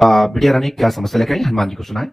बिटिया रानी, क्या समस्या लेकर आई? हनुमान जी को सुनाए।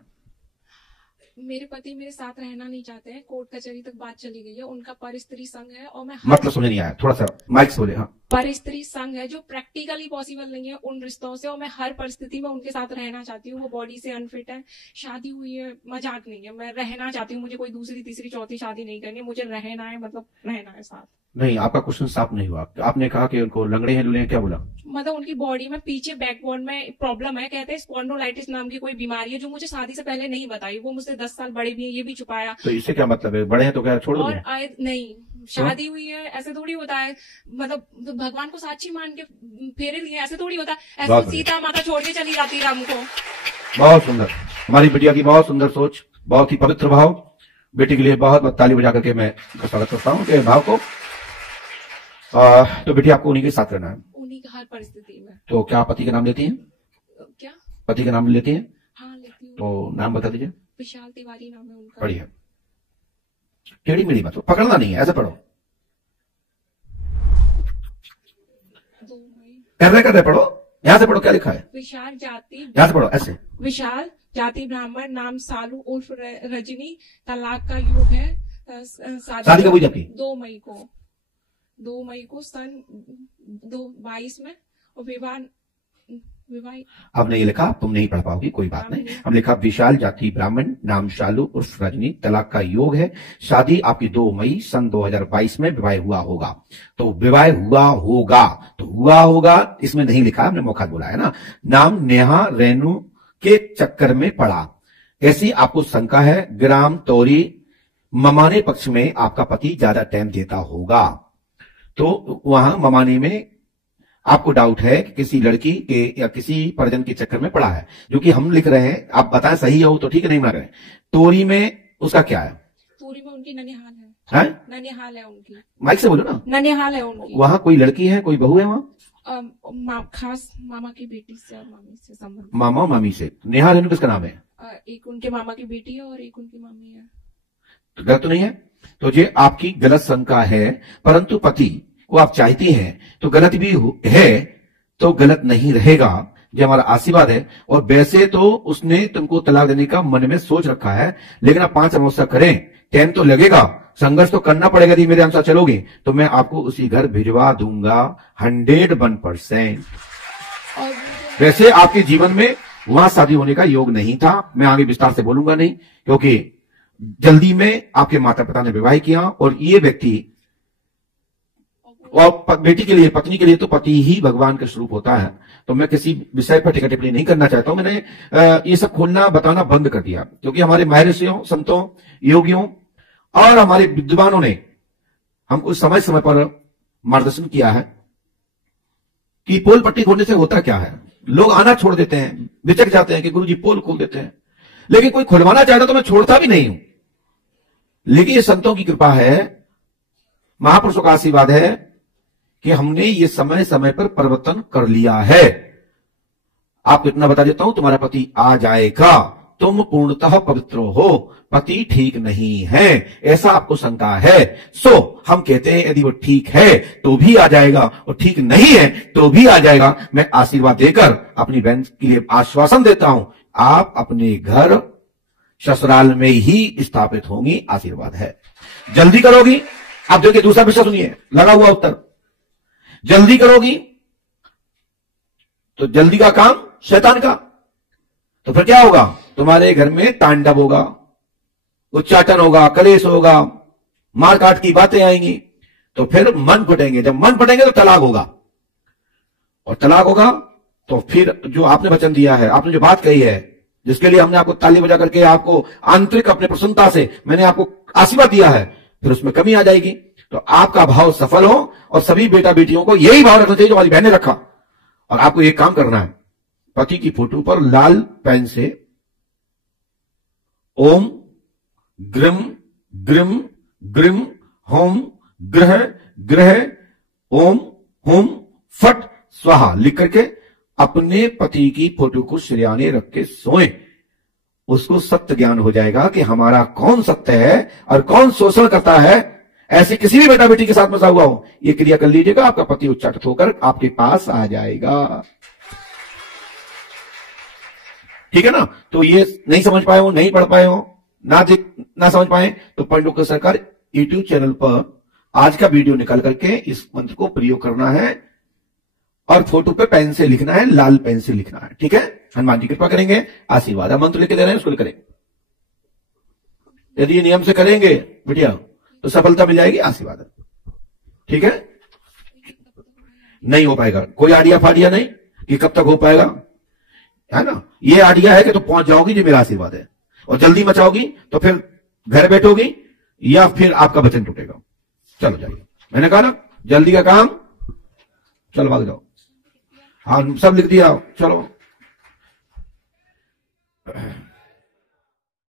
मेरे पति मेरे साथ रहना नहीं चाहते हैं। कोर्ट कचहरी तक बात चली गई है। उनका पर स्त्री संघ है और मैं मतलब समझ नहीं आया, थोड़ा सा माइक से बोले। हाँ, पर स्त्री संघ है जो प्रैक्टिकली पॉसिबल नहीं है उन रिश्तों से, और मैं हर परिस्थिति में उनके साथ रहना चाहती हूँ। वो बॉडी से अनफिट है, शादी हुई है, मजाक नहीं है। मैं रहना चाहती हूँ, मुझे कोई दूसरी तीसरी चौथी शादी नहीं करनी, मुझे रहना है, मतलब रहना है साथ। नहीं, आपका क्वेश्चन साफ नहीं हुआ। आपने कहा कि उनको लंगड़े हैं, लूले हैं, क्या बोला? मतलब उनकी बॉडी में पीछे बैकबोन में प्रॉब्लम है। कहते हैं स्पॉन्डिलोलाइटिस नाम की कोई बीमारी है जो मुझे शादी से पहले नहीं बताई। वो मुझसे 10 साल बड़े भी हैं, ये भी छुपाया। तो इससे क्या मतलब है? बड़े हैं तो क्या छोड़ और दोगे? नहीं, शादी हुई है ऐसे थोड़ी होता है। मतलब भगवान को साक्षी मान के फेरे लिए, ऐसे थोड़ी होता है। ऐसे सीता माता छोड़ के चली जाती राम को। बहुत सुंदर, हमारी बिटिया की बहुत सुंदर सोच, बहुत ही पवित्र भाव। बेटी के लिए बहुत बहुत ताली बजा करके मैं स्वागत करता हूँ के भाव को। तो बेटी आपको उन्हीं के साथ रहना है? उन्हीं की हर परिस्थिति में। तो क्या पति का नाम लेती हैं? क्या पति का नाम लेती हैं? हाँ लेती हूँ। तो नाम बता दीजिए। विशाल तिवारी नाम है उनका। बढ़िया, टेढ़ी मेढ़ी मत पकड़ना नहीं है, ऐसे पढ़ो। कर रहे पढ़ो, यहाँ से पढ़ो। क्या लिखा है? विशाल जाति, यहाँ से पढ़ो ऐसे। विशाल जाति ब्राह्मण, नाम सालू उर्फ रजनी, तलाक का योग है। शादी कब हुई आपकी? 2 मई को सन 2022 में। और विवाह आपने ये लिखा, तुम नहीं पढ़ पाओगी, कोई बात नहीं। हम लिखा विशाल जाति ब्राह्मण, नाम शालू उर्फ रजनी, तलाक का योग है, शादी आपकी 2 मई सन 2022 में विवाह हुआ होगा। तो विवाह हुआ होगा तो हुआ होगा, इसमें नहीं लिखा, हमने मौका बोला है ना। नाम नेहा रेणु के चक्कर में पड़ा, ऐसी आपको शंका है। ग्राम तौरी ममाने पक्ष में आपका पति ज्यादा टाइम देता होगा। तो वहां ममाने में आपको डाउट है कि किसी लड़की के या किसी परिजन के चक्कर में पड़ा है, जो कि हम लिख रहे हैं। आप बताएं सही हो तो ठीक है, नहीं मान रहे। तोरी में उसका क्या है? तोरी में उनकी ननिहाल है। ननिहाल है उनकी। माइक से बोलो ना। ननिहाल है उनकी। वहां कोई लड़की है, कोई बहू है वहां? खास मामा की बेटी से और मामी से संबंध। मामा मामी से। नेहा रेणु किसका नाम है? एक उनके मामा की बेटी है और एक उनकी मामी है। तो गलत तो नहीं है? तो ये आपकी गलत शंका है, परंतु पति को आप चाहती हैं तो गलत भी है तो गलत नहीं रहेगा, जो हमारा आशीर्वाद है। और वैसे तो उसने तुमको तलाक देने का मन में सोच रखा है, लेकिन आप 5 अमावस्या करें, टाइम तो लगेगा, संघर्ष तो करना पड़ेगा। यदि मेरे अनुसार चलोगे तो मैं आपको उसी घर भिजवा दूंगा 101%। वैसे आपके जीवन में वहां शादी होने का योग नहीं था, मैं आगे विस्तार से बोलूंगा नहीं, क्योंकि जल्दी में आपके माता पिता ने विवाह किया। और ये व्यक्ति, और बेटी के लिए, पत्नी के लिए तो पति ही भगवान का स्वरूप होता है। तो मैं किसी विषय पर टिका टिप्पणी नहीं करना चाहता हूं। मैंने ये सब खोलना बताना बंद कर दिया, क्योंकि हमारे महर्षियों, संतों, योगियों और हमारे विद्वानों ने हमको समय समय पर मार्गदर्शन किया है कि पोल पट्टी खोलने से होता क्या है। लोग आना छोड़ देते हैं, विचक जाते हैं कि गुरुजी पोल खोल देते हैं, लेकिन कोई खुलवाना चाहता तो मैं छोड़ता भी नहीं हूं। लेकिन ये संतों की कृपा है, महापुरुषों का आशीर्वाद है कि हमने ये समय समय पर परिवर्तन कर लिया है। आपको इतना बता देता हूं, तुम्हारा पति आ जाएगा, तुम पूर्णतः पवित्र हो। पति ठीक नहीं है ऐसा आपको शंका है, सो हम कहते हैं यदि वो ठीक है तो भी आ जाएगा, और ठीक नहीं है तो भी आ जाएगा। मैं आशीर्वाद देकर अपनी बहन के लिए आश्वासन देता हूं, आप अपने घर ससुराल में ही स्थापित होंगी। आशीर्वाद है। जल्दी करोगी? आप देखिए दूसरा विषय सुनिए, लगा हुआ उत्तर। जल्दी करोगी तो जल्दी का काम शैतान का, तो फिर क्या होगा? तुम्हारे घर में तांडव होगा, उच्चाटन होगा, कलेश होगा, मारकाट की बातें आएंगी, तो फिर मन फटेंगे। जब मन फटेंगे तो तलाक होगा, और तलाक होगा तो फिर जो आपने वचन दिया है, आपने जो बात कही है, जिसके लिए हमने आपको ताली बजा करके, आपको आंतरिक अपने प्रसन्नता से मैंने आपको आशीर्वाद दिया है, फिर उसमें कमी आ जाएगी। तो आपका भाव सफल हो, और सभी बेटा बेटियों को यही भाव रखना चाहिए जो हमारी बहन ने रखा। और आपको एक काम करना है, पति की फोटो पर लाल पेन से ओम ग्रिम ग्रिम ग्रिम होम ग्रह ग्रह ओम होम फट स्वाहा लिख करके अपने पति की फोटो को श्रेयाने रख के सोएं। उसको सत्य ज्ञान हो जाएगा कि हमारा कौन सत्य है और कौन शोषण करता है। ऐसे किसी भी बेटा बेटी के साथ फंसा हुआ हो, ये क्रिया कर लीजिएगा, आपका पति उच्चाटित होकर आपके पास आ जाएगा। ठीक है ना। तो ये नहीं समझ पाए हो, नहीं पढ़ पाए हो, ना समझ पाए तो पंडुका सरकार यूट्यूब चैनल पर आज का वीडियो निकाल करके इस मंत्र को प्रयोग करना है और फोटो पे पेन से लिखना है, लाल पेन से लिखना है। ठीक है, हनुमान जी कृपा करेंगे, आशीर्वाद। मंत्र लिख के दे रहे हैं, उसको करेंगे। यदि नियम से करेंगे बेटिया तो सफलता मिल जाएगी, आशीर्वाद। ठीक है, नहीं हो पाएगा कोई आडिया फाडिया नहीं कि कब तक हो पाएगा, है ना। ये आडिया है कि तो पहुंच जाओगी, जो मेरा आशीर्वाद है। और जल्दी मचाओगी तो फिर घर बैठोगी या फिर आपका वचन टूटेगा। चलो जाइए, मैंने कहा ना जल्दी का काम, चलो भाग जाओ। हाँ सब लिख दिया, चलो।